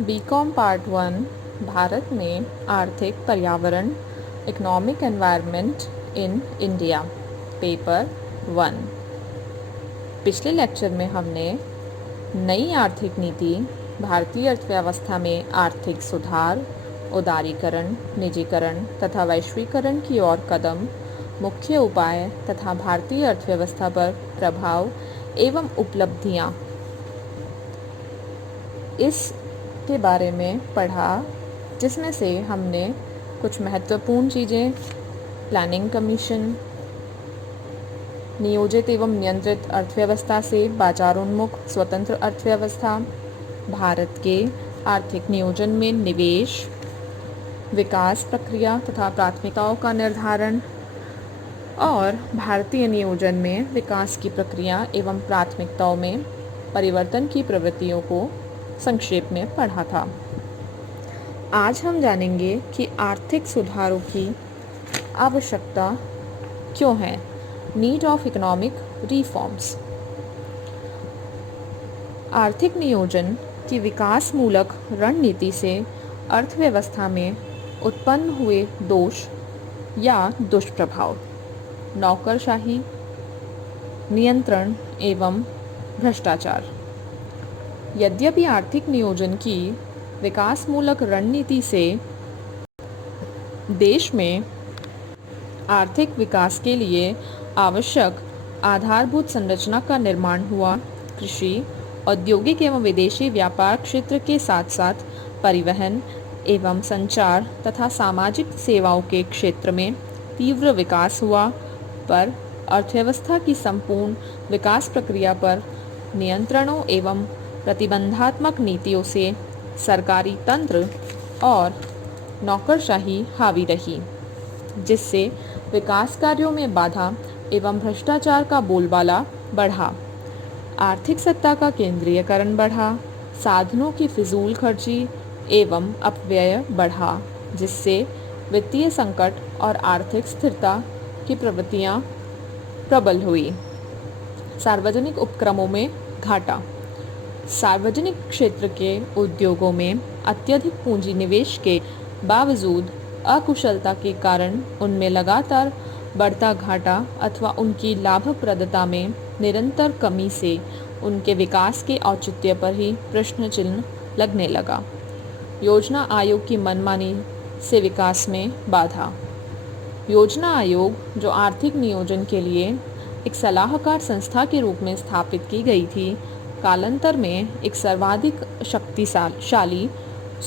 BCom part 1 Bharat में आर्थिक पर्यावरण economic environment in India paper 1। पिछले लेक्चर में हमने नई आर्थिक नीति, भारतीय अर्थव्यवस्था में आर्थिक सुधार, उदारीकरण, निजीकरण तथा वैश्वीकरण की ओर कदम, मुख्य उपाय तथा भारतीय अर्थव्यवस्था पर प्रभाव एवं उपलब्धियाँ इस के बारे में पढ़ा, जिसमें से हमने कुछ महत्वपूर्ण चीज़ें प्लानिंग कमीशन, नियोजित एवं नियंत्रित अर्थव्यवस्था से बाजारोन्मुख स्वतंत्र अर्थव्यवस्था, भारत के आर्थिक नियोजन में निवेश, विकास प्रक्रिया तथा प्राथमिकताओं का निर्धारण और भारतीय नियोजन में विकास की प्रक्रिया एवं प्राथमिकताओं में परिवर्तन की प्रवृत्तियों को संक्षेप में पढ़ा था। आज हम जानेंगे कि आर्थिक सुधारों की आवश्यकता क्यों है, नीड ऑफ इकोनॉमिक रिफॉर्म्स। आर्थिक नियोजन की विकास मूलक रणनीति से अर्थव्यवस्था में उत्पन्न हुए दोष या दुष्प्रभाव, नौकरशाही, नियंत्रण एवं भ्रष्टाचार। यद्यपि आर्थिक नियोजन की विकासमूलक रणनीति से देश में आर्थिक विकास के लिए आवश्यक आधारभूत संरचना का निर्माण हुआ, कृषि, औद्योगिक एवं विदेशी व्यापार क्षेत्र के साथ साथ परिवहन एवं संचार तथा सामाजिक सेवाओं के क्षेत्र में तीव्र विकास हुआ, पर अर्थव्यवस्था की संपूर्ण विकास प्रक्रिया पर नियंत्रणों एवं प्रतिबंधात्मक नीतियों से सरकारी तंत्र और नौकरशाही हावी रही, जिससे विकास कार्यों में बाधा एवं भ्रष्टाचार का बोलबाला बढ़ा। आर्थिक सत्ता का केंद्रीयकरण बढ़ा, साधनों की फिजूल खर्ची एवं अपव्यय बढ़ा, जिससे वित्तीय संकट और आर्थिक स्थिरता की प्रवृत्तियां प्रबल हुई। सार्वजनिक उपक्रमों में घाटा। सार्वजनिक क्षेत्र के उद्योगों में अत्यधिक पूंजी निवेश के बावजूद अकुशलता के कारण उनमें लगातार बढ़ता घाटा अथवा उनकी लाभप्रदता में निरंतर कमी से उनके विकास के औचित्य पर ही प्रश्न चिन्ह लगने लगा। योजना आयोग की मनमानी से विकास में बाधा। योजना आयोग, जो आर्थिक नियोजन के लिए एक सलाहकार संस्था के रूप में स्थापित की गई थी, कालांतर में एक सर्वाधिक शक्तिशाली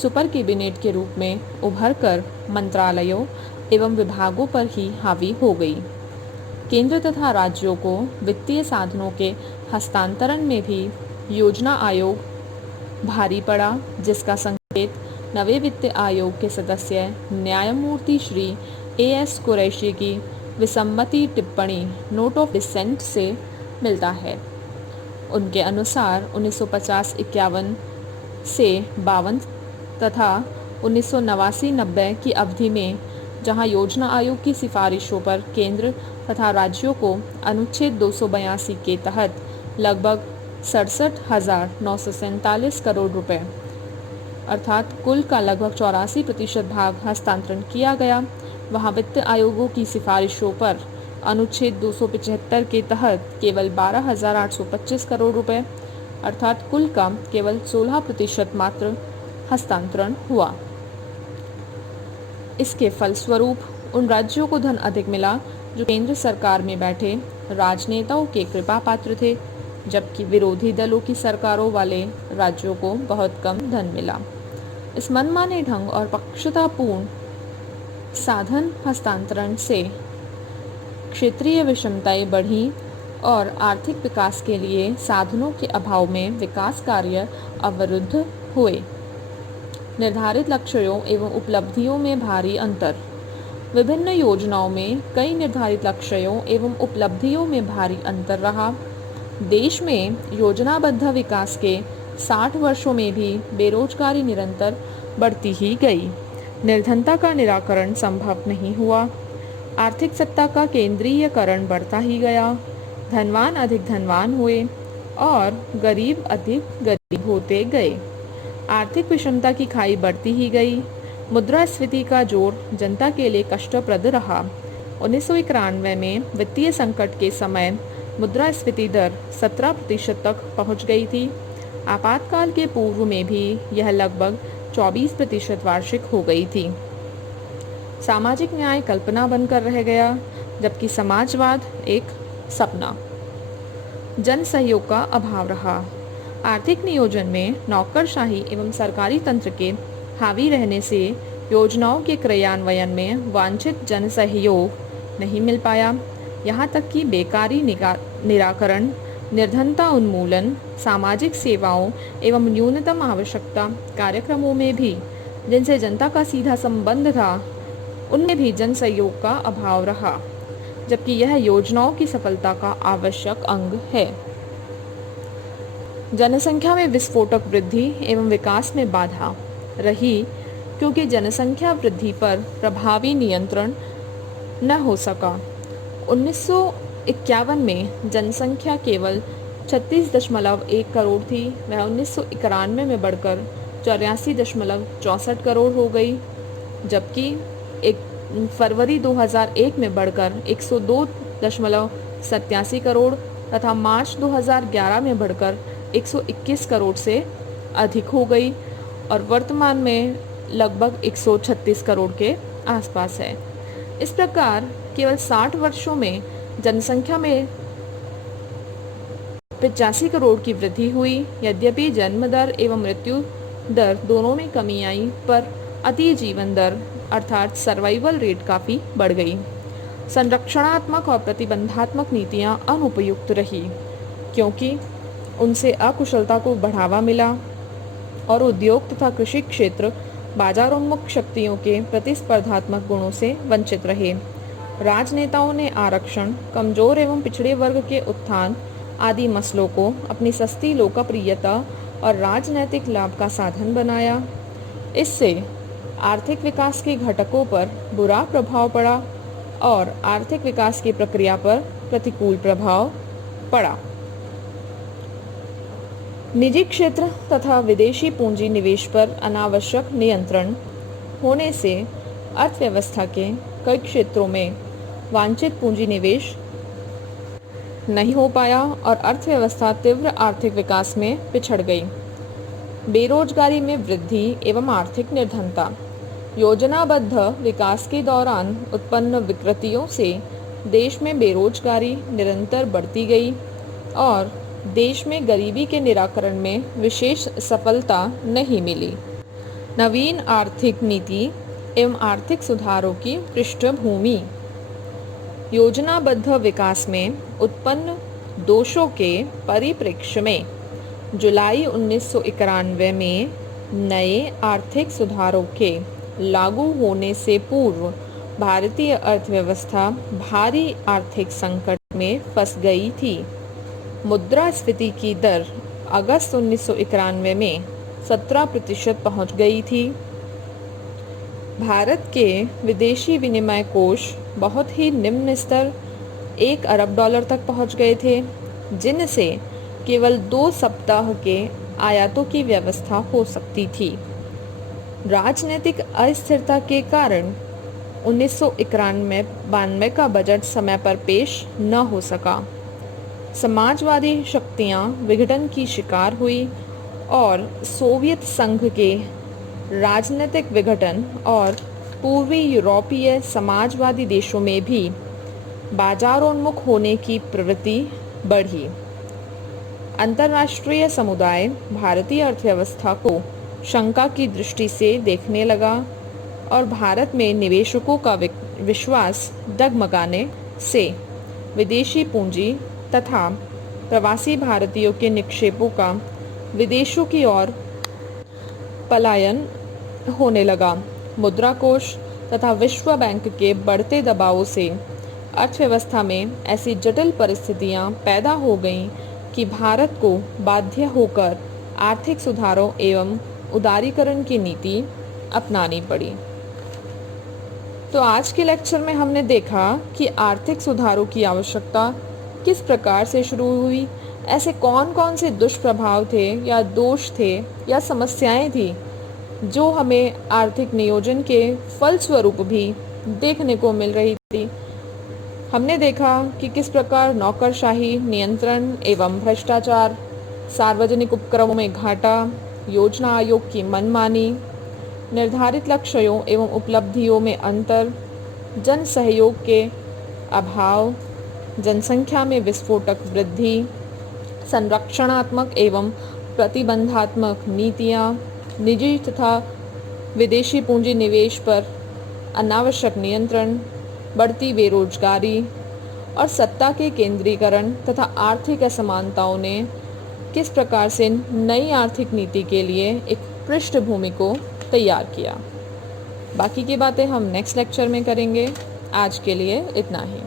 सुपर कैबिनेट के रूप में उभरकर मंत्रालयों एवं विभागों पर ही हावी हो गई। केंद्र तथा राज्यों को वित्तीय साधनों के हस्तांतरण में भी योजना आयोग भारी पड़ा, जिसका संकेत नवे वित्त आयोग के सदस्य न्यायमूर्ति श्री A.S. कुरैशी की विसम्मति टिप्पणी नोट ऑफ डिसेंट से मिलता है। उनके अनुसार 1950-51 से 52 तथा 1989-90 की अवधि में जहां योजना आयोग की सिफारिशों पर केंद्र तथा राज्यों को अनुच्छेद 282 के तहत लगभग 67,947 करोड़ रुपए अर्थात कुल का लगभग 84% भाग हस्तांतरण किया गया, वहां वित्त आयोगों की सिफारिशों पर अनुच्छेद 275 के तहत केवल 12,825 करोड़ रुपए अर्थात कुल का केवल 16% मात्र हस्तांतरण हुआ। इसके फलस्वरूप उन राज्यों को धन अधिक मिला जो केंद्र सरकार में बैठे राजनेताओं के कृपा पात्र थे, जबकि विरोधी दलों की सरकारों वाले राज्यों को बहुत कम धन मिला। इस मनमाने ढंग और पक्षतापूर्ण साधन हस्तांतरण से क्षेत्रीय विषमताएं बढ़ी और आर्थिक विकास के लिए साधनों के अभाव में विकास कार्य अवरुद्ध हुए। निर्धारित लक्ष्यों एवं उपलब्धियों में भारी अंतर। विभिन्न योजनाओं में कई निर्धारित लक्ष्यों एवं उपलब्धियों में भारी अंतर रहा। देश में योजनाबद्ध विकास के 60 वर्षों में भी बेरोजगारी निरंतर बढ़ती ही गई। निर्धनता का निराकरण संभव नहीं हुआ। आर्थिक सत्ता का केंद्रीयकरण बढ़ता ही गया। धनवान अधिक धनवान हुए और गरीब अधिक गरीब होते गए। आर्थिक विषमता की खाई बढ़ती ही गई। मुद्रास्फीति का जोर जनता के लिए कष्टप्रद रहा। 1991 में वित्तीय संकट के समय मुद्रास्फीति दर 17% तक पहुंच गई थी। आपातकाल के पूर्व में भी यह लगभग 24% वार्षिक हो गई थी। सामाजिक न्याय कल्पना बनकर रह गया, जबकि समाजवाद एक सपना। जन सहयोग का अभाव रहा। आर्थिक नियोजन में नौकरशाही एवं सरकारी तंत्र के हावी रहने से योजनाओं के क्रियान्वयन में वांछित जन सहयोग नहीं मिल पाया। यहाँ तक कि बेकारी निराकरण, निर्धनता उन्मूलन, सामाजिक सेवाओं एवं न्यूनतम आवश्यकता कार्यक्रमों में भी जिनसे जनता का सीधा संबंध था, उनमें भी जन सहयोग का अभाव रहा, जबकि यह योजनाओं की सफलता का आवश्यक अंग है। जनसंख्या में विस्फोटक वृद्धि एवं विकास में बाधा रही, क्योंकि जनसंख्या वृद्धि पर प्रभावी नियंत्रण न हो सका। 1951 में जनसंख्या केवल 36.1 करोड़ थी। वह 1991 में बढ़कर 84.64 करोड़ हो गई, जबकि फरवरी 2001 में बढ़कर 102.87 करोड़ तथा मार्च 2011 में बढ़कर 121 करोड़ से अधिक हो गई और वर्तमान में लगभग 136 करोड़ के आसपास है। इस प्रकार केवल 60 वर्षों में जनसंख्या में 85 करोड़ की वृद्धि हुई। यद्यपि जन्म दर एवं मृत्यु दर दोनों में कमी आई, पर अति जीवन दर अर्थात सर्वाइवल रेट काफ़ी बढ़ गई। संरक्षणात्मक और प्रतिबंधात्मक नीतियां अनुपयुक्त रही, क्योंकि उनसे अकुशलता को बढ़ावा मिला और उद्योग तथा कृषि क्षेत्र बाजारोन्मुख शक्तियों के प्रतिस्पर्धात्मक गुणों से वंचित रहे। राजनेताओं ने आरक्षण, कमजोर एवं पिछड़े वर्ग के उत्थान आदि मसलों को अपनी सस्ती लोकप्रियता और राजनैतिक लाभ का साधन बनाया। इससे आर्थिक विकास के घटकों पर बुरा प्रभाव पड़ा और आर्थिक विकास की प्रक्रिया पर प्रतिकूल प्रभाव पड़ा। निजी क्षेत्र तथा विदेशी पूंजी निवेश पर अनावश्यक नियंत्रण होने से अर्थव्यवस्था के कई क्षेत्रों में वांछित पूंजी निवेश नहीं हो पाया और अर्थव्यवस्था तीव्र आर्थिक विकास में पिछड़ गई। बेरोजगारी में वृद्धि एवं आर्थिक निर्धनता। योजनाबद्ध विकास के दौरान उत्पन्न विकृतियों से देश में बेरोजगारी निरंतर बढ़ती गई और देश में गरीबी के निराकरण में विशेष सफलता नहीं मिली। नवीन आर्थिक नीति एवं आर्थिक सुधारों की पृष्ठभूमि। योजनाबद्ध विकास में उत्पन्न दोषों के परिप्रेक्ष्य में जुलाई 1991 में नए आर्थिक सुधारों के लागू होने से पूर्व भारतीय अर्थव्यवस्था भारी आर्थिक संकट में फंस गई थी। मुद्रास्फीति की दर अगस्त 1991 में 17% पहुंच गई थी। भारत के विदेशी विनिमय कोष बहुत ही निम्न स्तर $1 अरब तक पहुंच गए थे, जिनसे केवल 2 सप्ताह के आयातों की व्यवस्था हो सकती थी। राजनीतिक अस्थिरता के कारण 1991-92 का बजट समय पर पेश न हो सका। समाजवादी शक्तियां विघटन की शिकार हुई और सोवियत संघ के राजनीतिक विघटन और पूर्वी यूरोपीय समाजवादी देशों में भी बाजारोन्मुख होने की प्रवृत्ति बढ़ी। अंतर्राष्ट्रीय समुदाय भारतीय अर्थव्यवस्था को शंका की दृष्टि से देखने लगा और भारत में निवेशकों का विश्वास डगमगाने से विदेशी पूंजी तथा प्रवासी भारतीयों के निक्षेपों का विदेशों की ओर पलायन होने लगा। मुद्रा कोष तथा विश्व बैंक के बढ़ते दबावों से अर्थव्यवस्था में ऐसी जटिल परिस्थितियां पैदा हो गईं कि भारत को बाध्य होकर आर्थिक सुधारों एवं उदारीकरण की नीति अपनानी पड़ी। तो आज के लेक्चर में हमने देखा कि आर्थिक सुधारों की आवश्यकता किस प्रकार से शुरू हुई ऐसे कौन कौन से दुष्प्रभाव थे या दोष थे या समस्याएं थी जो हमें आर्थिक नियोजन के फलस्वरूप भी देखने को मिल रही थी। हमने देखा कि किस प्रकार नौकरशाही, नियंत्रण एवं भ्रष्टाचार, सार्वजनिक उपक्रमों में घाटा, योजना आयोग की मनमानी, निर्धारित लक्ष्यों एवं उपलब्धियों में अंतर, जन सहयोग के अभाव, जनसंख्या में विस्फोटक वृद्धि, संरक्षणात्मक एवं प्रतिबंधात्मक नीतियाँ, निजी तथा विदेशी पूंजी निवेश पर अनावश्यक नियंत्रण, बढ़ती बेरोजगारी और सत्ता के केंद्रीकरण तथा आर्थिक असमानताओं ने किस प्रकार से नई आर्थिक नीति के लिए एक पृष्ठभूमि को तैयार किया। बाकी की बातें हम नेक्स्ट लेक्चर में करेंगे। आज के लिए इतना ही।